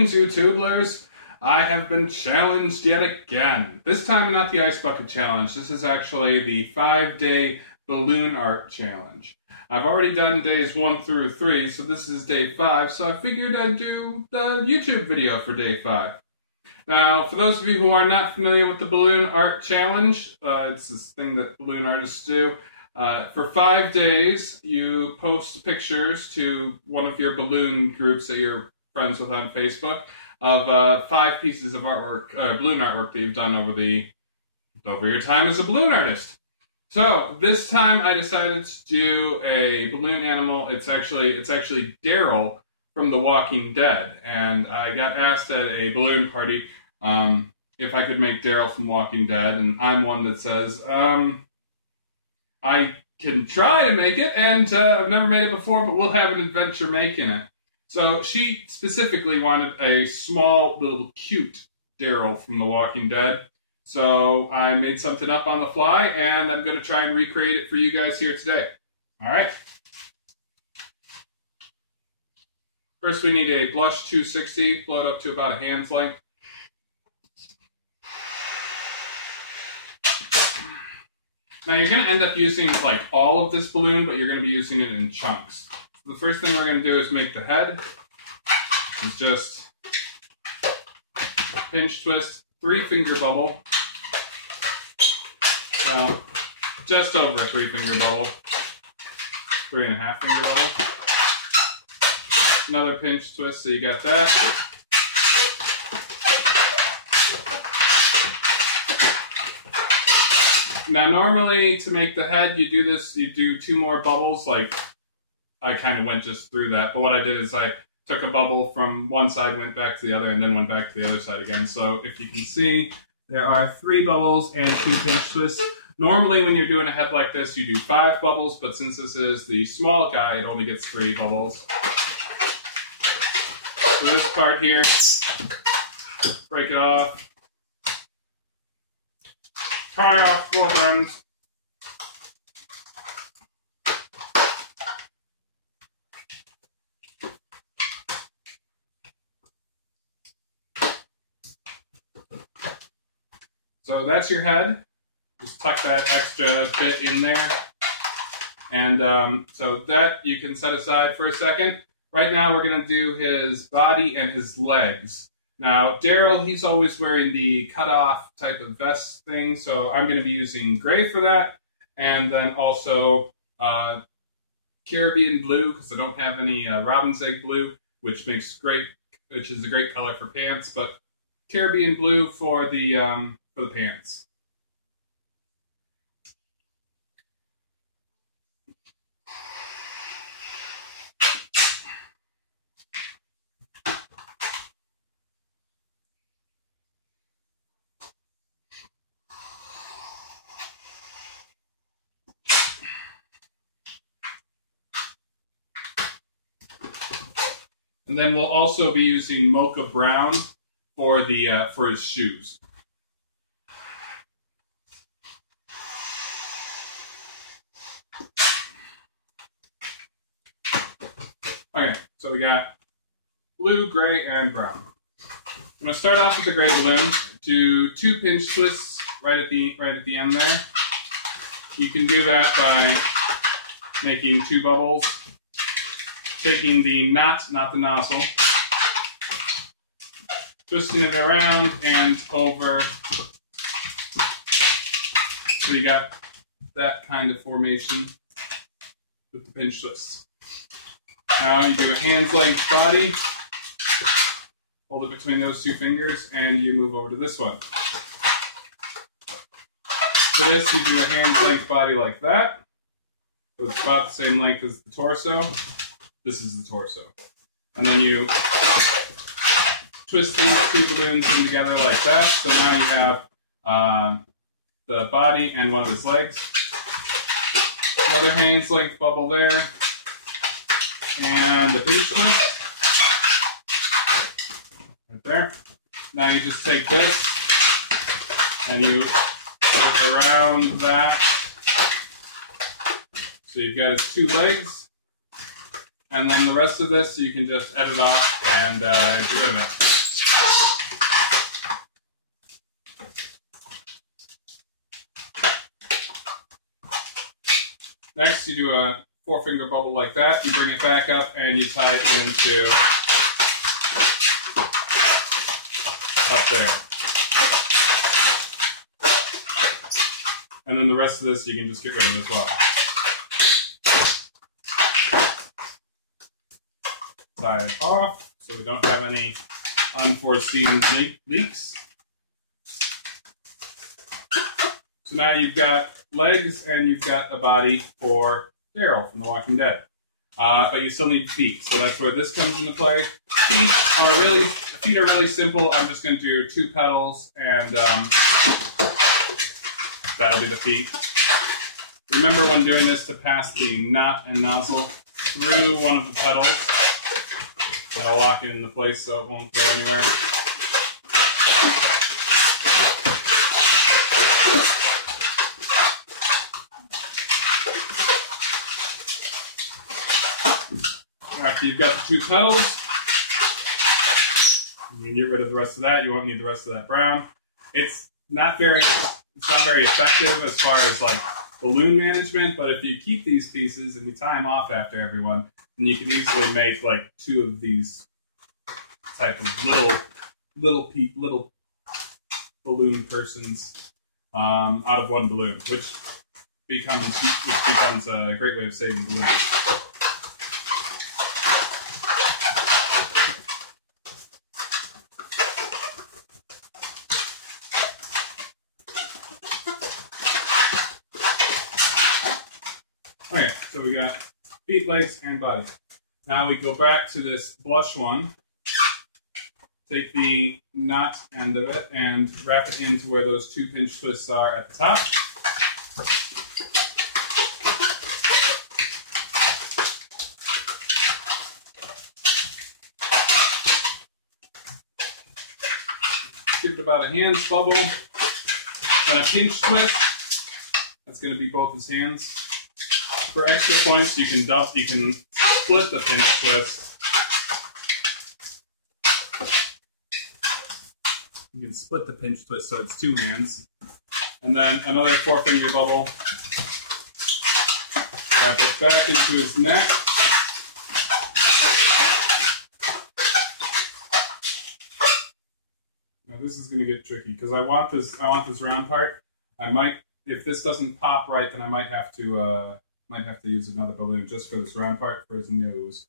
Greetings, YouTubers! I have been challenged yet again. This time not the Ice Bucket Challenge. This is actually the 5-day balloon art challenge. I've already done days 1 through 3, so this is day 5, so I figured I'd do the YouTube video for day 5. Now, for those of you who are not familiar with the balloon art challenge, it's this thing that balloon artists do. For 5 days, you post pictures to one of your balloon groups that you're friends with on Facebook of 5 pieces of artwork, balloon artwork that you've done over your time as a balloon artist. So this time I decided to do a balloon animal. It's actually Daryl from The Walking Dead, and I got asked at a balloon party if I could make Daryl from Walking Dead, and I'm one that says I can try to make it, and I've never made it before, but we'll have an adventure making it. So she specifically wanted a small, little, cute Daryl from The Walking Dead. So I made something up on the fly, and I'm going to try and recreate it for you guys here today. Alright? First we need a blush 260, blow it up to about a hand's length. Now you're going to end up using like all of this balloon, but you're going to be using it in chunks. So the first thing we're going to do is make the head. It's just pinch twist, 3-finger bubble. Well, just over a 3-finger bubble. 3.5-finger bubble. Another pinch twist, so you got that. Now, normally, to make the head, you do 2 more bubbles, like, I kind of went just through that, but what I did is I took a bubble from one side, went back to the other, and then went back to the other side again. So, if you can see, there are 3 bubbles and 2 pinch twists. Normally, when you're doing a head like this, you do 5 bubbles, but since this is the small guy, it only gets 3 bubbles. So this part here, break it off. Tie off 4 ends. So that's your head. Just tuck that extra bit in there. And so that you can set aside for a second. Right now we're going to do his body and his legs. Now, Daryl, he's always wearing the cut-off type of vest thing, so I'm going to be using gray for that, and then also Caribbean blue, because I don't have any robin's egg blue, which is a great color for pants, but Caribbean blue for the pants. And then we'll also be using mocha brown for his shoes. Okay, so we got blue, gray, and brown. I'm going to start off with the gray balloon. Do 2 pinch twists right at the end there. You can do that by making 2 bubbles. Taking the knot, not the nozzle, twisting it around and over, so you got that kind of formation with the pinch twists. Now you do a hand's length body, hold it between those 2 fingers, and you move over to this one. For this, you do a hand's length body like that, so it's about the same length as the torso. This is the torso. And then you twist these 2 balloons in together like that. So now you have the body and one of his legs. Another hand's length bubble there. And a pinch twist. Right there. Now you just take this and you put it around that. So you've got his 2 legs. And then the rest of this you can just edit off and get rid of it. do a 4-finger bubble like that. You bring it back up and you tie it into up there. And then the rest of this you can just get rid of as well. Tie it off so we don't have any unforeseen leaks. So now you've got legs and you've got a body for Daryl from The Walking Dead. But you still need feet, so that's where this comes into play. Feet are really simple. I'm just going to do 2 petals, and that'll be the feet. Remember when doing this to pass the knot and nozzle through one of the petals. That'll lock it into place so it won't go anywhere. After you've got the 2 petals, you can get rid of the rest of that. You won't need the rest of that brown. It's not very effective as far as like balloon management, but if you keep these pieces and you tie them off after everyone, then you can easily make like 2 of these type of little balloon persons out of 1 balloon, which becomes a great way of saving balloons. Okay, so we got feet, legs, and body. Now we go back to this blush one. Take the knot end of it and wrap it into where those 2 pinch twists are at the top. Give it about a hand's bubble. Then a pinch twist. That's going to be both his hands. For extra points, you can split the pinch twist. You can split the pinch twist so it's 2 hands. And then another 4-finger bubble. Wrap it back into his neck. Now this is going to get tricky because I want this round part. I might, if this doesn't pop right, then I might have to use another balloon just for this round part for his nose.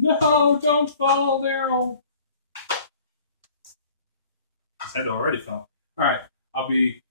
No, don't fall, Daryl. His head already fell. Alright, I'll be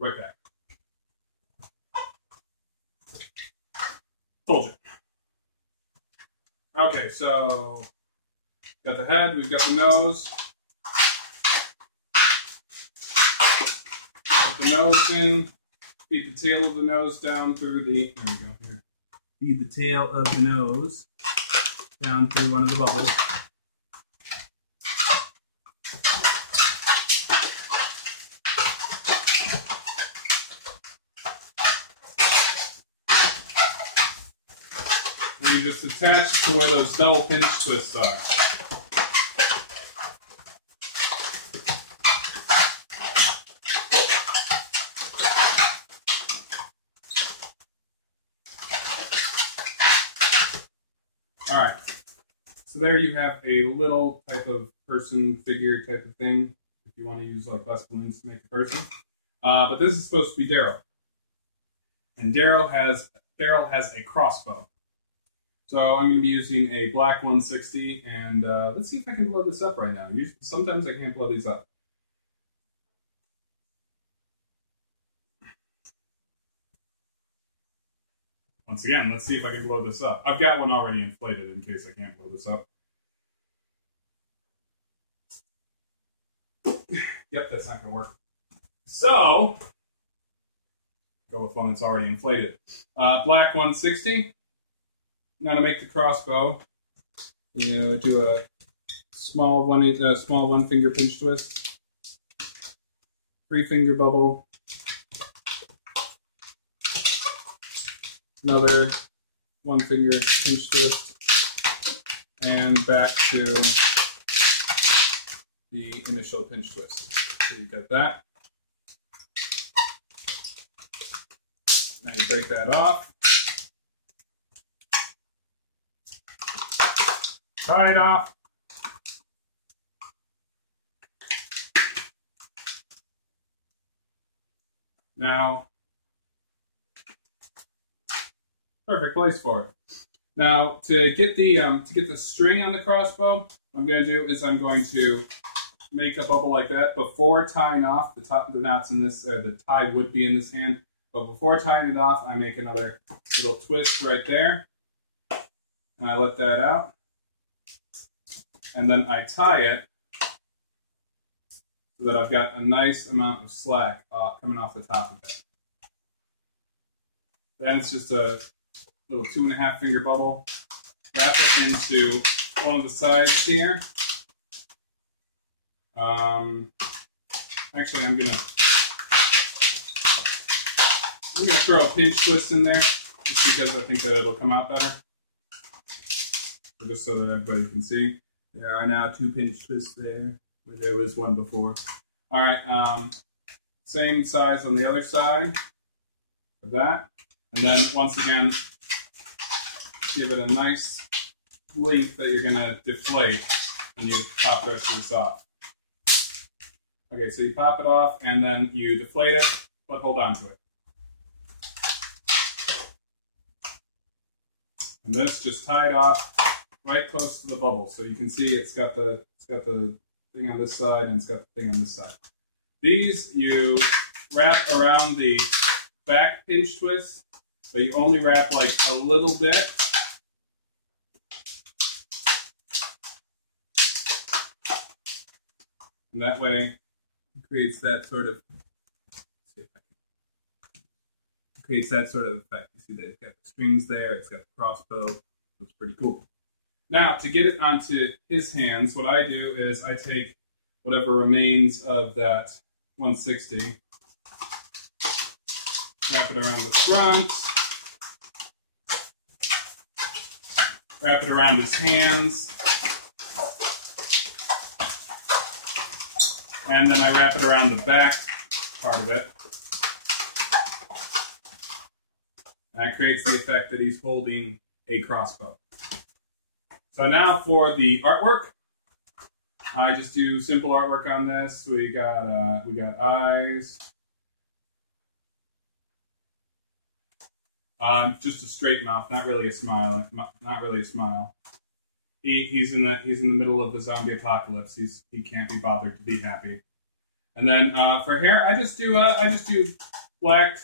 right back. Told you. Okay, so got the head, we've got the nose. Put the nose in, feed the tail of the nose down through the, there we go, here. Feed the tail of the nose down through one of the bubbles. And you just attach to where those double pinch twists are. Alright, so there you have a little type of person, figure type of thing, if you want to use like less balloons to make a person. But this is supposed to be Daryl. And Daryl has a crossbow. So I'm going to be using a black 160, and let's see if I can blow this up right now. Sometimes I can't blow these up. Once again, let's see if I can blow this up. I've got one already inflated in case I can't blow this up. Yep, that's not going to work. So, go with one that's already inflated. Black 160. Now to make the crossbow, you do a small one finger pinch twist, 3-finger bubble, another 1-finger pinch twist, and back to the initial pinch twist. So you get that. Now you break that off. Tie it off. Now, perfect place for it. Now, to get the string on the crossbow, what I'm going to do is I'm going to make a bubble like that before tying off. The knots in this, the tie would be in this hand, but before tying it off, I make another little twist right there, and I let that out. And then I tie it so that I've got a nice amount of slack coming off the top of it. Then it's just a little 2.5-finger bubble. Wrap it into one of the sides here. Actually, I'm gonna throw a pinch twist in there just because I think that it'll come out better. Just so that everybody can see. There are now 2 pinch twists there, where there was one before. All right, same size on the other side of that. And then, once again, give it a nice length that you're going to deflate when you pop the rest of this off. Okay, so you pop it off, and then you deflate it, but hold on to it. And this, just tie it off right close to the bubble, so you can see it's got the thing on this side and it's got the thing on this side. These you wrap around the back pinch twist, but you only wrap like a little bit. And that way it creates that sort of effect. You see that it's got the strings there, it's got the crossbow. Looks pretty cool. Now, to get it onto his hands, what I do is I take whatever remains of that 160, wrap it around the front, wrap it around his hands, and then I wrap it around the back part of it. And that creates the effect that he's holding a crossbow. So now for the artwork, I just do simple artwork on this. We got eyes, just a straight mouth, not really a smile. He's in the middle of the zombie apocalypse. He can't be bothered to be happy. And then for hair, I just do black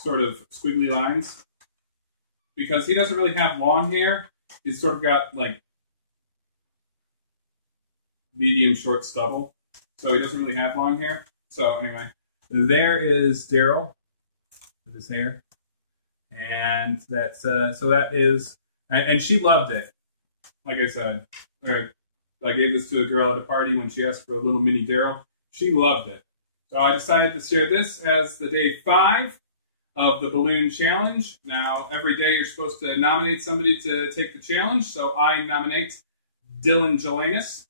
sort of squiggly lines. Because he doesn't really have long hair, he's sort of got like medium short stubble, so he doesn't really have long hair. So anyway, there is Daryl with his hair, and that's so that is, and she loved it. Like I said, I gave this to a girl at a party when she asked for a little mini Daryl. She loved it, so I decided to share this as the day 5 of the balloon challenge. Now, every day you're supposed to nominate somebody to take the challenge, so I nominate Gelinas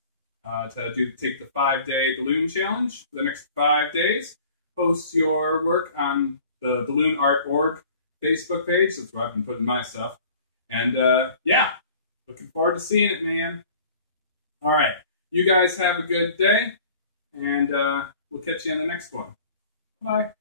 to take the 5-day balloon challenge for the next 5 days. Post your work on the Balloon Art Org Facebook page. That's where I've been putting my stuff. And yeah, looking forward to seeing it, man. All right, you guys have a good day, and we'll catch you on the next one. Bye.